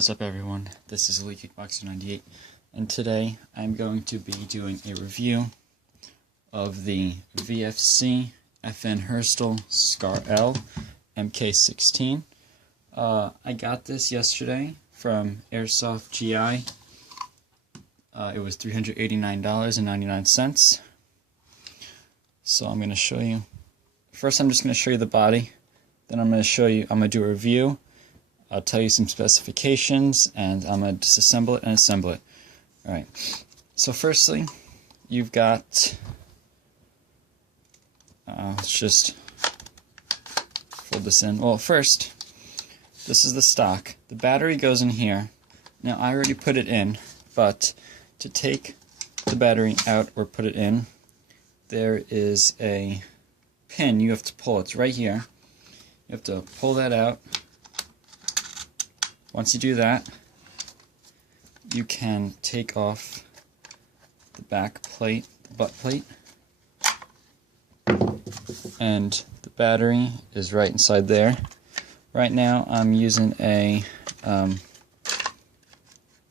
What is up, everyone? This is Elite Kickboxer 98, and today I'm going to be doing a review of the VFC Herstal Scar-L MK16. I got this yesterday from Airsoft GI. It was $389.99. So I'm going to show you. First, I'm just going to show you the body. Then I'm going to do a review. I'll tell you some specifications, and I'm going to disassemble it and assemble it. Alright, so firstly, you've got, let's just fold this in. Well, first, this is the stock. The battery goes in here. Now, I already put it in, but to take the battery out or put it in, there is a pin you have to pull. It's right here. You have to pull that out. Once you do that, you can take off the back plate, the butt plate, and the battery is right inside there. Right now I'm using a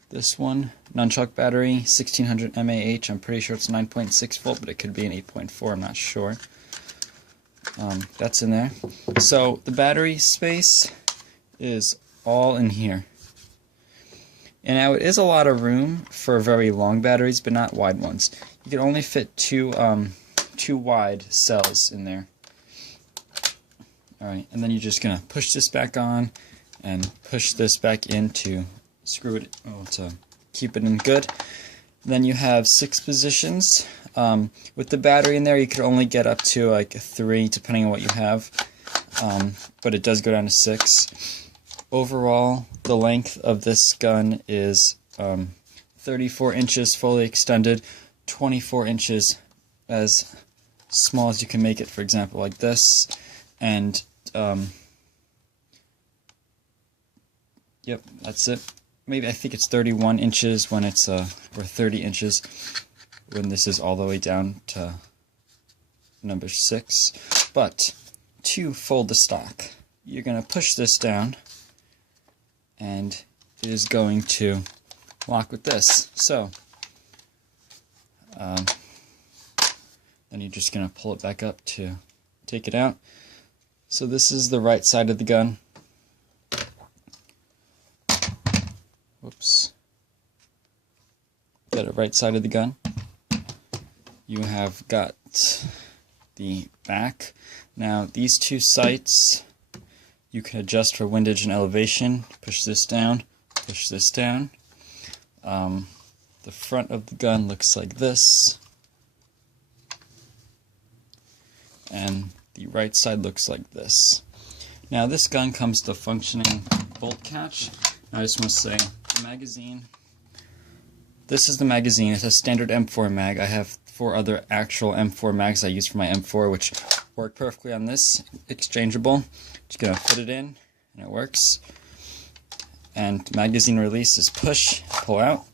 this one, nunchuck battery, 1600 mAh. I'm pretty sure it's 9.6 volt, but it could be an 8.4, I'm not sure. That's in there. So the battery space is all in here. And now it is a lot of room for very long batteries, but not wide ones. You can only fit two wide cells in there. Alright, and then you're just gonna push this back on and push this back in to screw it, to keep it in good. Then you have 6 positions. With the battery in there, you could only get up to like 3, depending on what you have. But it does go down to 6. Overall, the length of this gun is 34 inches fully extended, 24 inches as small as you can make it, for example, like this. And, yep, that's it. Maybe I think it's 31 inches when it's, or 30 inches when this is all the way down to number 6. But, to fold the stock, you're going to push this down, and it is going to lock with this. So, then you're just going to pull it back up to take it out. So this is the right side of the gun. Whoops. Got the right side of the gun. You have got the back. Now these two sights you can adjust for windage and elevation. Push this down, push this down. The front of the gun looks like this, and the right side looks like this. Now this gun comes with a functioning bolt catch. I just want to say, the magazine, this is the magazine. It's a standard M4 mag. I have 4 other actual M4 mags I use for my M4, which work perfectly on this, exchangeable. Just gonna put it in, and it works. And magazine release is push, pull out.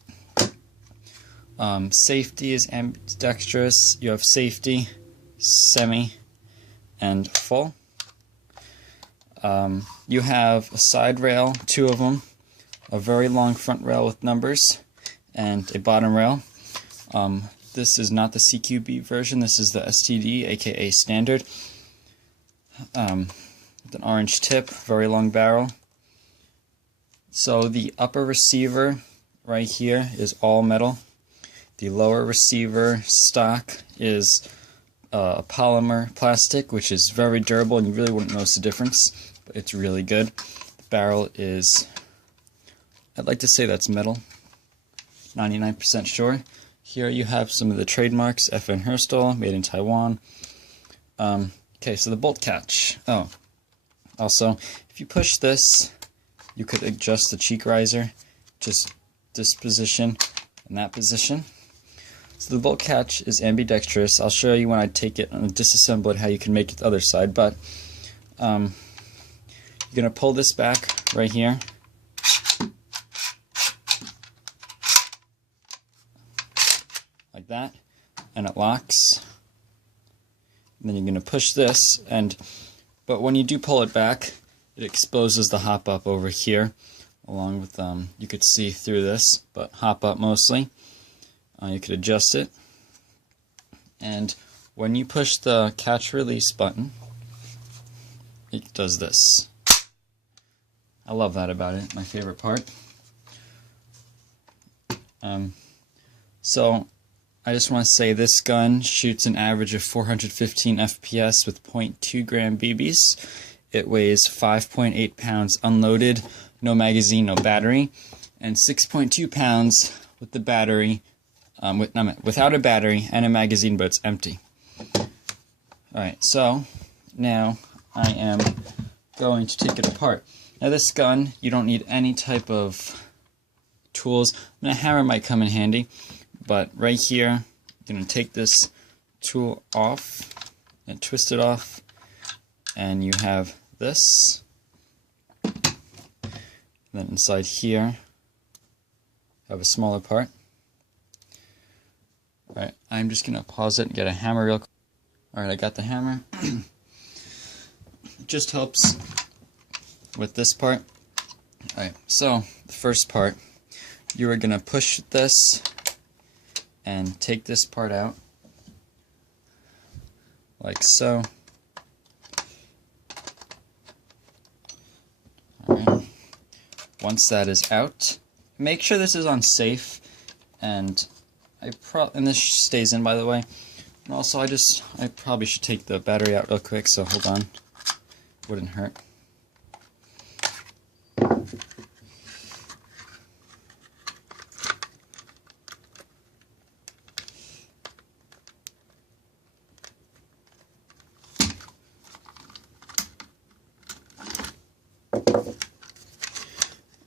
Safety is ambidextrous. You have safety, semi, and full. You have a side rail, 2 of them, a very long front rail with numbers, and a bottom rail. This is not the CQB version, this is the STD, aka standard. With an orange tip, very long barrel. So the upper receiver right here is all metal. The lower receiver stock is polymer plastic, which is very durable and you really wouldn't notice the difference, but it's really good. The barrel is, I'd like to say that's metal, 99% sure. Here you have some of the trademarks, FN Herstal, made in Taiwan. Okay, so the bolt catch. Oh, also, if you push this, you could adjust the cheek riser, just this position and that position. So the bolt catch is ambidextrous. I'll show you when I take it and disassemble it how you can make it the other side, but you're going to pull this back right here. Like that, and it locks. And then you're going to push this, but when you do pull it back, it exposes the hop up over here, along with, you could see through this, but hop up mostly. You could adjust it. And when you push the catch release button, it does this. I love that about it, my favorite part. So I just want to say this gun shoots an average of 415 FPS with 0.2 gram BBs. It weighs 5.8 pounds unloaded, no magazine, no battery, and 6.2 pounds with the battery, without a battery and a magazine, but it's empty. Alright, so now I am going to take it apart. Now this gun, you don't need any type of tools. A hammer might come in handy, but right here, you're going to take this tool off and twist it off, and you have this. And then inside here, I have a smaller part. Alright, I'm just going to pause it and get a hammer real quick. Alright, I got the hammer. It just helps with this part. Alright, so the first part, you are going to push this and take this part out, like so. Alright, once that is out, make sure this is on safe, and and this stays in, by the way. And also, I probably should take the battery out real quick, so hold on. Wouldn't hurt.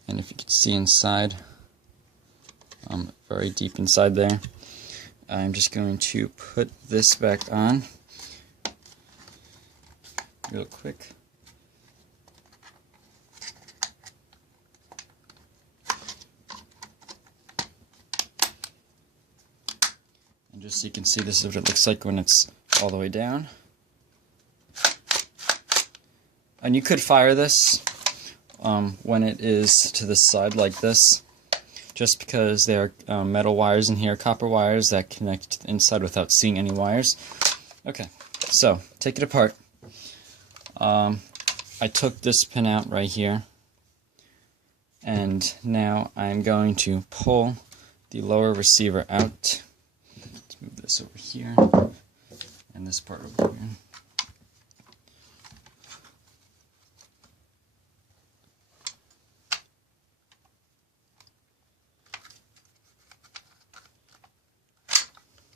And if you can see inside, very deep inside there, I'm just going to put this back on real quick. And just so you can see, this is what it looks like when it's all the way down. And you could fire this when it is to the side like this, just because there are metal wires in here, copper wires that connect to the inside without seeing any wires. Okay, so take it apart. I took this pin out right here, and now I'm going to pull the lower receiver out. Let's move this over here, and this part over here.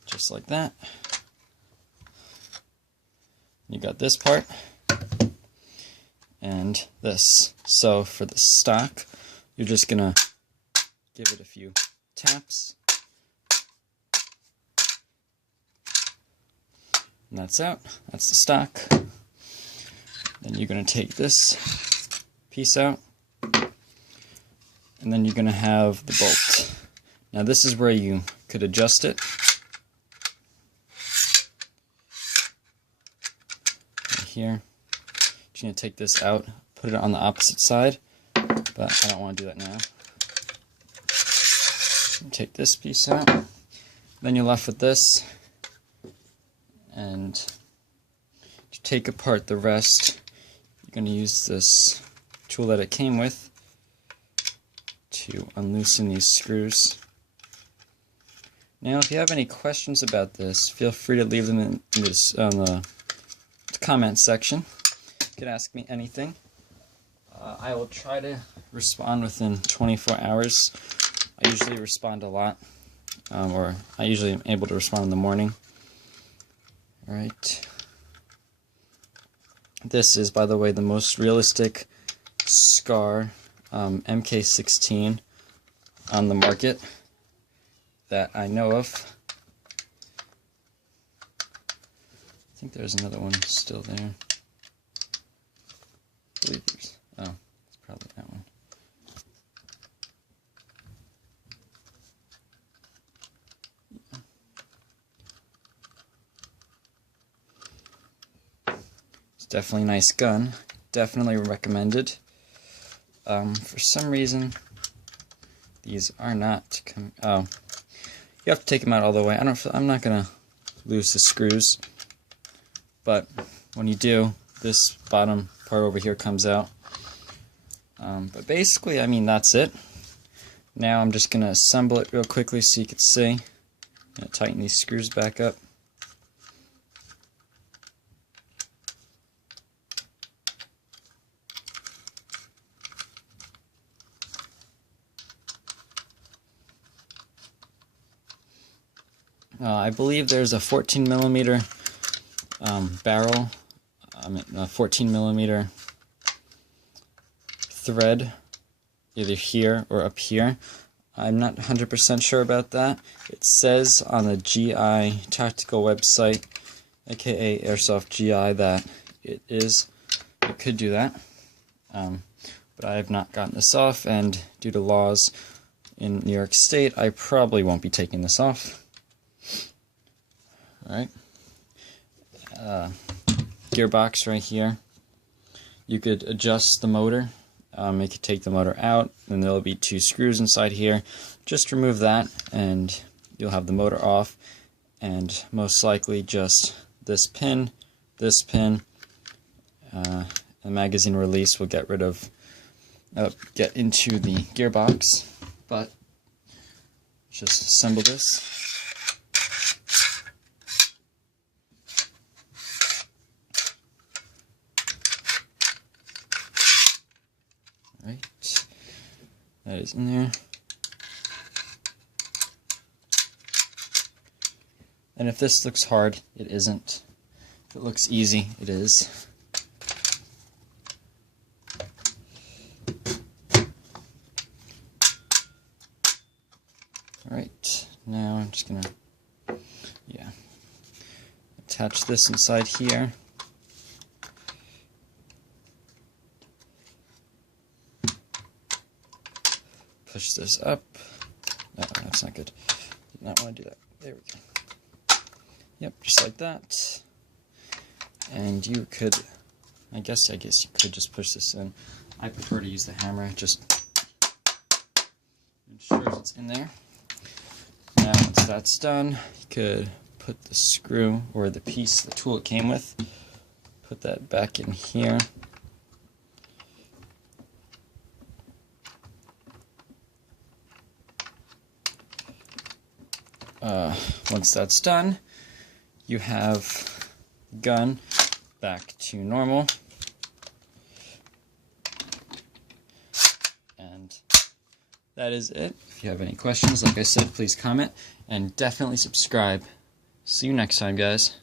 Just like that. You got this part and this. So for the stock, you're just gonna give it a few taps, and that's out. That's the stock. Then you're gonna take this piece out, and then you're gonna have the bolt. Now this is where you could adjust it. Here, just going to take this out, put it on the opposite side, but I don't want to do that now. Take this piece out, then you're left with this, and to take apart the rest, you're going to use this tool that it came with to unloosen these screws. Now, if you have any questions about this, feel free to leave them in the comment section. You can ask me anything. I will try to respond within 24 hours. I usually respond a lot, or I usually am able to respond in the morning. Alright. This is, by the way, the most realistic Scar MK16 on the market that I know of. I think there's another one still there. I believe there's, oh, it's probably that one. It's definitely a nice gun. Definitely recommended. For some reason, these are not coming. Oh, you have to take them out all the way. I'm not gonna lose the screws, but when you do, this bottom part over here comes out. But basically, I mean, that's it. Now I'm just gonna assemble it real quickly so you can see. I'm gonna tighten these screws back up. I believe there's a 14mm barrel, a 14mm thread, either here or up here. I'm not 100% sure about that. It says on the GI Tactical website, aka Airsoft GI, that it could do that. But I have not gotten this off, and due to laws in New York State, I probably won't be taking this off. Alright. Gearbox right here. You could adjust the motor. You could take the motor out, and there'll be 2 screws inside here. Just remove that, and you'll have the motor off, and most likely just this pin, the magazine release will get rid of, get into the gearbox. But just assemble this. Right, that is in there. And if this looks hard, it isn't. If it looks easy, it is. Alright, now I'm just gonna, attach this inside here. Push this up. No, that's not good. Did not want to do that. There we go. Yep, just like that. And you could, I guess you could just push this in. I prefer to use the hammer. Just ensures it's in there. Now, once that's done, you could put the screw or the piece, the tool it came with, put that back in here. Once that's done, you have gun back to normal, and that is it. If you have any questions, like I said, please comment, and definitely subscribe. See you next time, guys.